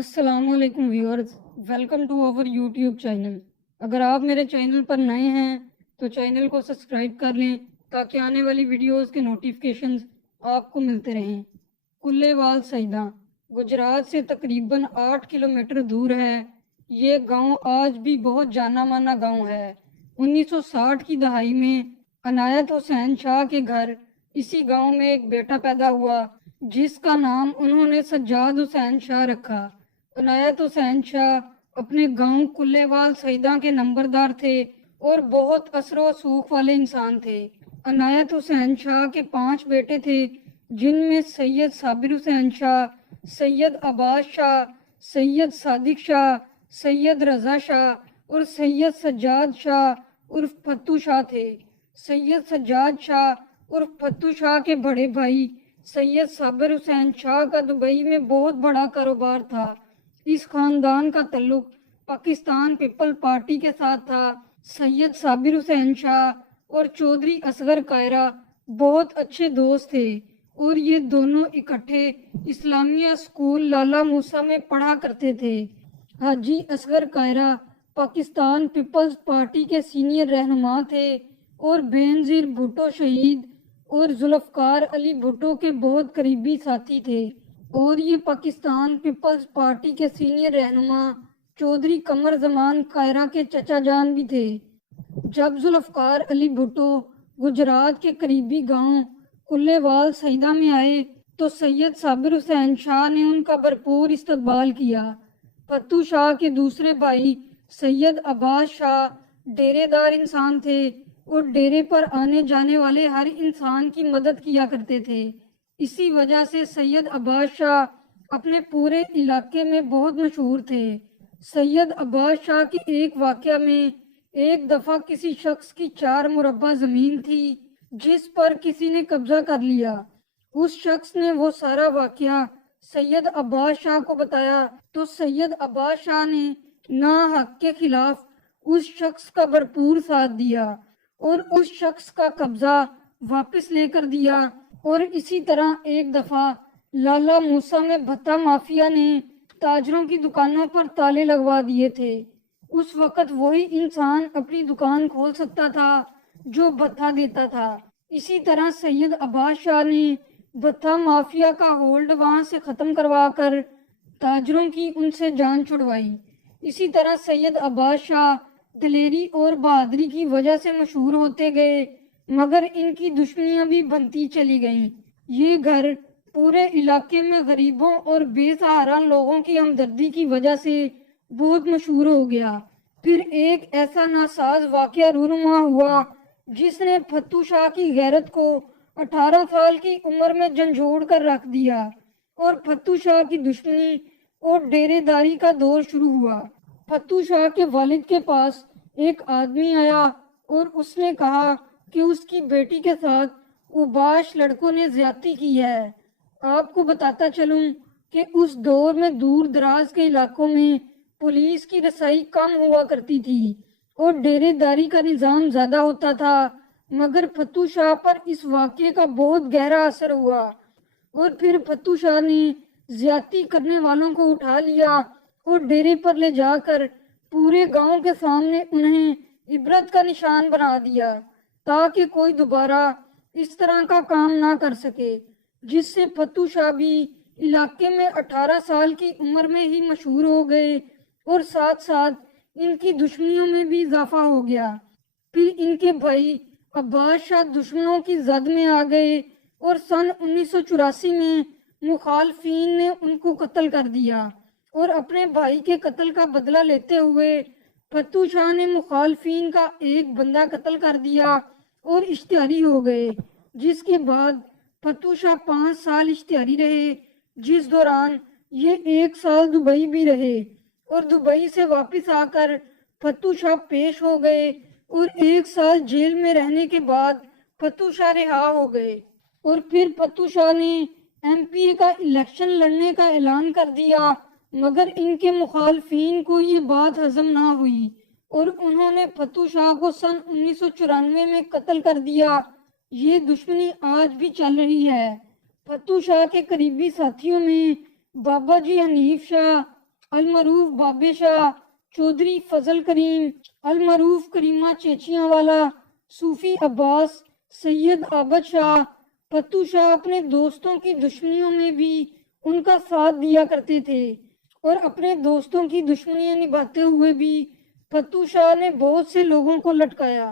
السلام علیکم viewers, welcome to our YouTube channel. اگر آپ میرے چینل پر نئے ہیں تو چینل کو سبسکرائب کر لیں تاکہ آنے والی ویڈیوز کے نوٹیفیکیشنز آپ کو ملتے رہیں۔ کلے وال سیدہ گجرات سے تقریباً 8 کلومیٹر دور ہے۔ یہ گاؤں آج بھی بہت جانا مانا گاؤں ہے۔ 1960 کی دہائی میں عنایت حسین شاہ کے گھر اسی گاؤں میں ایک بیٹا پیدا ہوا جس کا نام انہوں نے سجاد حسین شاہ رکھا۔ عنایت حسین شاہ اپنے گاؤں کلے وال سیدہ کے نمبردار تھے اور بہت اثر و سوخ والے انسان تھے۔ عنایت حسین شاہ کے 5 بیٹے تھے جن میں سید صابر حسین شاہ، سید عباس شاہ، سید صادق شاہ، سید رضا شاہ اور سید سجاد شاہ عرف پھتو شاہ تھے۔ سید سجاد شاہ عرف پھتو شاہ کے بڑے بھائی سید صابر حسین شاہ کا دبئی میں بہت بڑا کاروبار تھا۔ اس خاندان کا تعلق پاکستان پیپل پارٹی کے ساتھ تھا۔ سید صابر حسین شاہ اور چودھری اصغر کائرہ بہت اچھے دوست تھے اور یہ دونوں اکٹھے اسلامیہ اسکول لالا موسیٰ میں پڑھا کرتے تھے۔ حاجی اصغر کائرہ پاکستان پیپلز پارٹی کے سینئر رہنما تھے اور بینظیر بھٹو شہید اور ذوالفقار علی بھٹو کے بہت قریبی ساتھی تھے، اور یہ پاکستان پیپلز پارٹی کے سینئر رہنما چودھری قمر زمان کائرہ کے چچا جان بھی تھے۔ جب ذوالفقار علی بھٹو گجرات کے قریبی گاؤں کلے وال سیدہ میں آئے تو سید صابر حسین شاہ نے ان کا بھرپور استقبال کیا۔ پھتو شاہ کے دوسرے بھائی سید عباس شاہ ڈیرے دار انسان تھے اور ڈیرے پر آنے جانے والے ہر انسان کی مدد کیا کرتے تھے۔ اسی وجہ سے سید عباس شاہ اپنے پورے علاقے میں بہت مشہور تھے۔ سید عباس شاہ کے ایک واقعہ میں ایک دفعہ کسی شخص کی 4 مربع زمین تھی جس پر کسی نے قبضہ کر لیا۔ اس شخص نے وہ سارا واقعہ سید عباس شاہ کو بتایا تو سید عباس شاہ نے ناحق کے خلاف اس شخص کا بھرپور ساتھ دیا اور اس شخص کا قبضہ واپس لے کر دیا۔ اور اسی طرح ایک دفعہ لالا موسیٰ میں بھتہ مافیا نے تاجروں کی دکانوں پر تالے لگوا دیے تھے۔ اس وقت وہی انسان اپنی دکان کھول سکتا تھا جو بھتہ دیتا تھا۔ اسی طرح سید عباس شاہ نے بھتہ مافیا کا ہولڈ وہاں سے ختم کروا کر تاجروں کی ان سے جان چھڑوائی۔ اسی طرح سید عباس شاہ دلیری اور بہادری کی وجہ سے مشہور ہوتے گئے، مگر ان کی دشمنیاں بھی بنتی چلی گئیں۔ یہ گھر پورے علاقے میں غریبوں اور بے سہارا لوگوں کی ہمدردی کی وجہ سے بہت مشہور ہو گیا۔ پھر ایک ایسا ناساز واقعہ رونما ہوا جس نے پھتو شاہ کی غیرت کو 18 سال کی عمر میں جھنجھوڑ کر رکھ دیا اور پھتو شاہ کی دشمنی اور ڈیرے داری کا دور شروع ہوا۔ پھتو شاہ کے والد کے پاس ایک آدمی آیا اور اس نے کہا کہ اس کی بیٹی کے ساتھ اوباش لڑکوں نے زیادتی کی ہے۔ آپ کو بتاتا چلوں کہ اس دور میں دور دراز کے علاقوں میں پولیس کی رسائی کم ہوا کرتی تھی اور ڈیرے داری کا نظام زیادہ ہوتا تھا، مگر پھتو شاہ پر اس واقعے کا بہت گہرا اثر ہوا اور پھر پھتو شاہ نے زیادتی کرنے والوں کو اٹھا لیا اور ڈیرے پر لے جا کر پورے گاؤں کے سامنے انہیں عبرت کا نشان بنا دیا تاکہ کوئی دوبارہ اس طرح کا کام نہ کر سکے، جس سے پھتو شاہ بھی علاقے میں 18 سال کی عمر میں ہی مشہور ہو گئے اور ساتھ ساتھ ان کی دشمنیوں میں بھی اضافہ ہو گیا۔ پھر ان کے بھائی عباس شاہ دشمنوں کی زد میں آ گئے اور سن 1984 میں مخالفین نے ان کو قتل کر دیا، اور اپنے بھائی کے قتل کا بدلہ لیتے ہوئے پھتو شاہ نے مخالفین کا ایک بندہ قتل کر دیا اور اشتہاری ہو گئے، جس کے بعد پھتو شاہ 5 سال اشتہاری رہے، جس دوران یہ 1 سال دبئی بھی رہے، اور دبئی سے واپس آ کر پھتو شاہ پیش ہو گئے اور 1 سال جیل میں رہنے کے بعد پھتو شاہ رہا ہو گئے۔ اور پھر پھتو شاہ نے ایم پی اے کا الیکشن لڑنے کا اعلان کر دیا، مگر ان کے مخالفین کو یہ بات ہضم نہ ہوئی اور انہوں نے پھتو شاہ کو سن 1994 میں قتل کر دیا۔ یہ دشمنی آج بھی چل رہی ہے۔ پھتو شاہ کے قریبی ساتھیوں میں بابا جی حنیف شاہ، المعروف بابے شاہ، چودھری فضل کریم، المعروف کریمہ چیچیاں والا، صوفی عباس، سید عابد شاہ، پتو شاہ اپنے دوستوں کی دشمنیوں میں بھی ان کا ساتھ دیا کرتے تھے، اور اپنے دوستوں کی دشمنیاں نبھاتے ہوئے بھی پتو شاہ نے بہت سے لوگوں کو لٹکایا۔